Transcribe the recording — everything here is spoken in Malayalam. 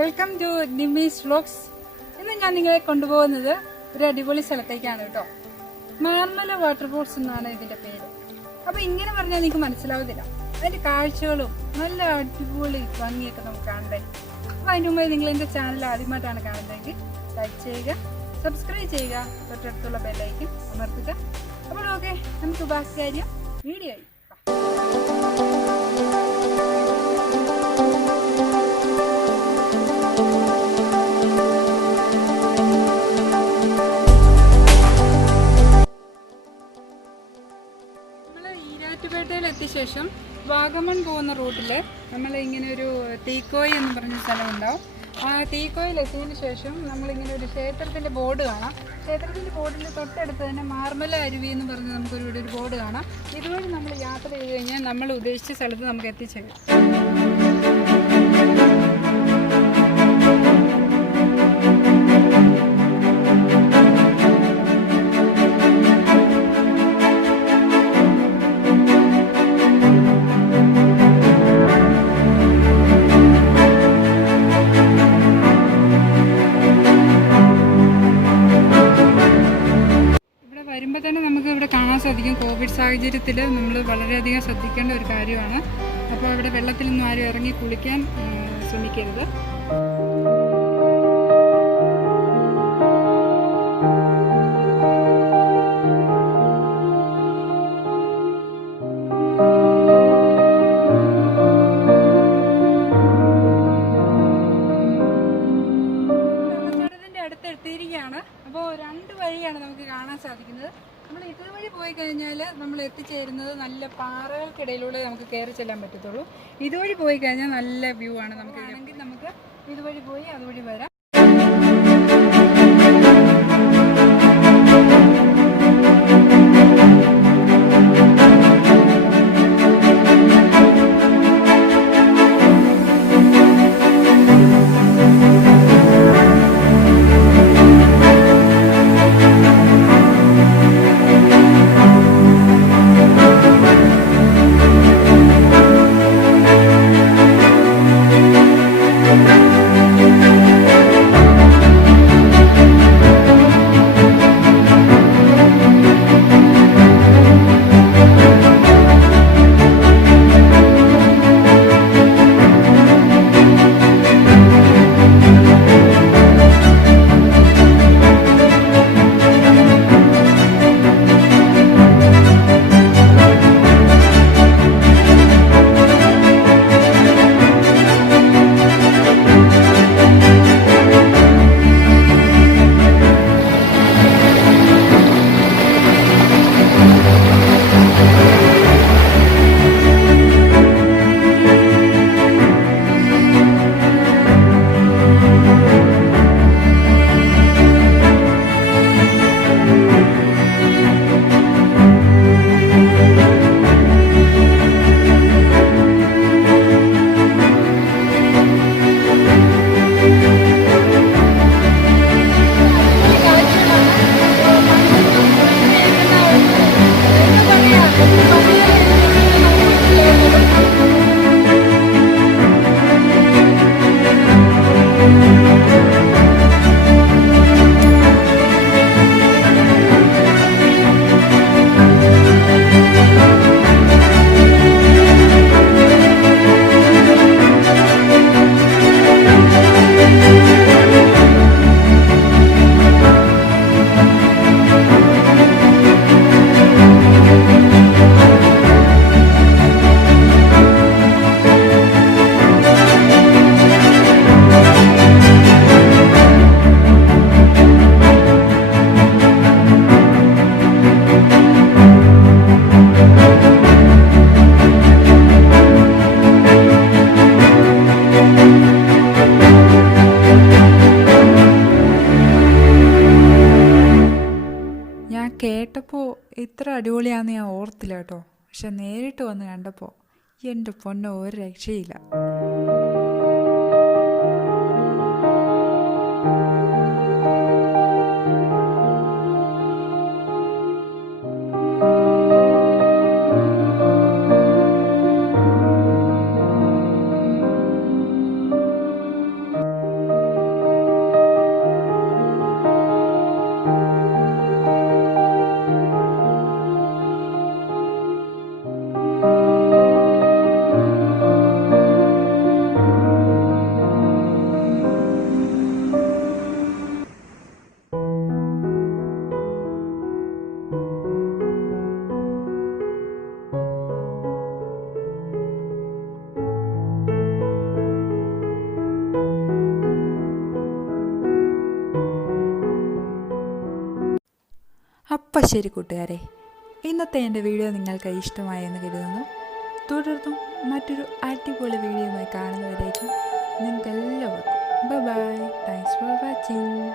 Welcome to നിമീസ് vlogs. ഇന്ന് ഞാൻ നിങ്ങളെ കൊണ്ടുപോകുന്നത് ഒരു അടിപൊളി സ്ഥലത്തേക്കാണ് കേട്ടോ. മാർമല വാട്ടർഫോൾസ് എന്നാണ് ഇതിന്റെ പേര്. അപ്പൊ ഇങ്ങനെ പറഞ്ഞാൽ നിങ്ങൾക്ക് മനസ്സിലാവുന്നില്ല. അതിന്റെ കാഴ്ചകളും നല്ല അടിപൊളി ഭംഗിയൊക്കെ നമുക്ക് കാണണ്ടേ. അപ്പൊ അതിന് മുമ്പ് നിങ്ങൾ എന്റെ ചാനൽ ആദ്യമായിട്ടാണ് കാണുന്നതെങ്കിൽ ലൈക്ക് ചെയ്യുക, സബ്സ്ക്രൈബ് ചെയ്യുക, തൊട്ടടുത്തുള്ള ബെല്ലൈക്കൻ അമർത്തുക. അപ്പോൾ ഓക്കെ, നമുക്ക് ബാക്കി കാര്യം വീഡിയോ ആയി. ഈരാറ്റുപേട്ടയിൽ എത്തിയ ശേഷം വാഗമൺ പോകുന്ന റൂട്ടിൽ നമ്മൾ ഇങ്ങനെ ഒരു തീക്കോയി എന്ന് പറഞ്ഞ സ്ഥലമുണ്ടാവും. ആ തീക്കോയിൽ എത്തിയതിന് ശേഷം നമ്മളിങ്ങനെ ഒരു ക്ഷേത്രത്തിൻ്റെ ബോർഡ് കാണാം. ക്ഷേത്രത്തിൻ്റെ ബോർഡിൻ്റെ തൊട്ടടുത്ത് തന്നെ മാർമല അരുവി എന്ന് പറഞ്ഞ് നമുക്കൊരു ബോർഡ് കാണാം. ഇതുവഴി നമ്മൾ യാത്ര ചെയ്ത് കഴിഞ്ഞാൽ നമ്മൾ ഉദ്ദേശിച്ച സ്ഥലത്ത് നമുക്ക് എത്തിച്ചേരും. വരുമ്പോൾ തന്നെ നമുക്ക് ഇവിടെ കാണാൻ സാധിക്കും, കോവിഡ് സാഹചര്യത്തിൽ നമ്മൾ വളരെയധികം ശ്രദ്ധിക്കേണ്ട ഒരു കാര്യമാണ്. അപ്പോൾ ഇവിടെ വെള്ളത്തിലൊന്നും ആരും ഇറങ്ങി കുളിക്കാൻ ശ്രമിക്കരുത്. അപ്പോൾ രണ്ട് വഴിയാണ് നമുക്ക് കാണാൻ സാധിക്കുന്നത്. നമ്മൾ ഇതുവഴി പോയി കഴിഞ്ഞാൽ നമ്മൾ എത്തിച്ചേരുന്നത് നല്ല പാറകൾക്കിടയിലൂടെ നമുക്ക് കയറി ചെല്ലാൻ പറ്റത്തുള്ളൂ. ഇതുവഴി പോയി കഴിഞ്ഞാൽ നല്ല വ്യൂ ആണ്. നമുക്ക് ആണെങ്കിൽ നമുക്ക് ഇതുവഴി പോയി അതുവഴി വരാം. കേട്ടപ്പോൾ ഇത്ര അടിപൊളിയാണെന്ന് ഞാൻ ഓർത്തില്ല കേട്ടോ. പക്ഷെ നേരിട്ട് വന്ന് കണ്ടപ്പോൾ എൻ്റെ പൊന്നോ ഒരു രക്ഷയില്ല. അപ്പം ശരി കൂട്ടുകാരെ, ഇന്നത്തെ എൻ്റെ വീഡിയോ നിങ്ങൾക്ക് ഇഷ്ടമായെന്ന് കരുതുന്നു. തുടർന്നും മറ്റൊരു അടിപൊളി വീഡിയോയുമായി കാണുന്നവരേക്കും നിങ്ങൾക്ക് എല്ലാവർക്കും ബൈ. Thanks for watching.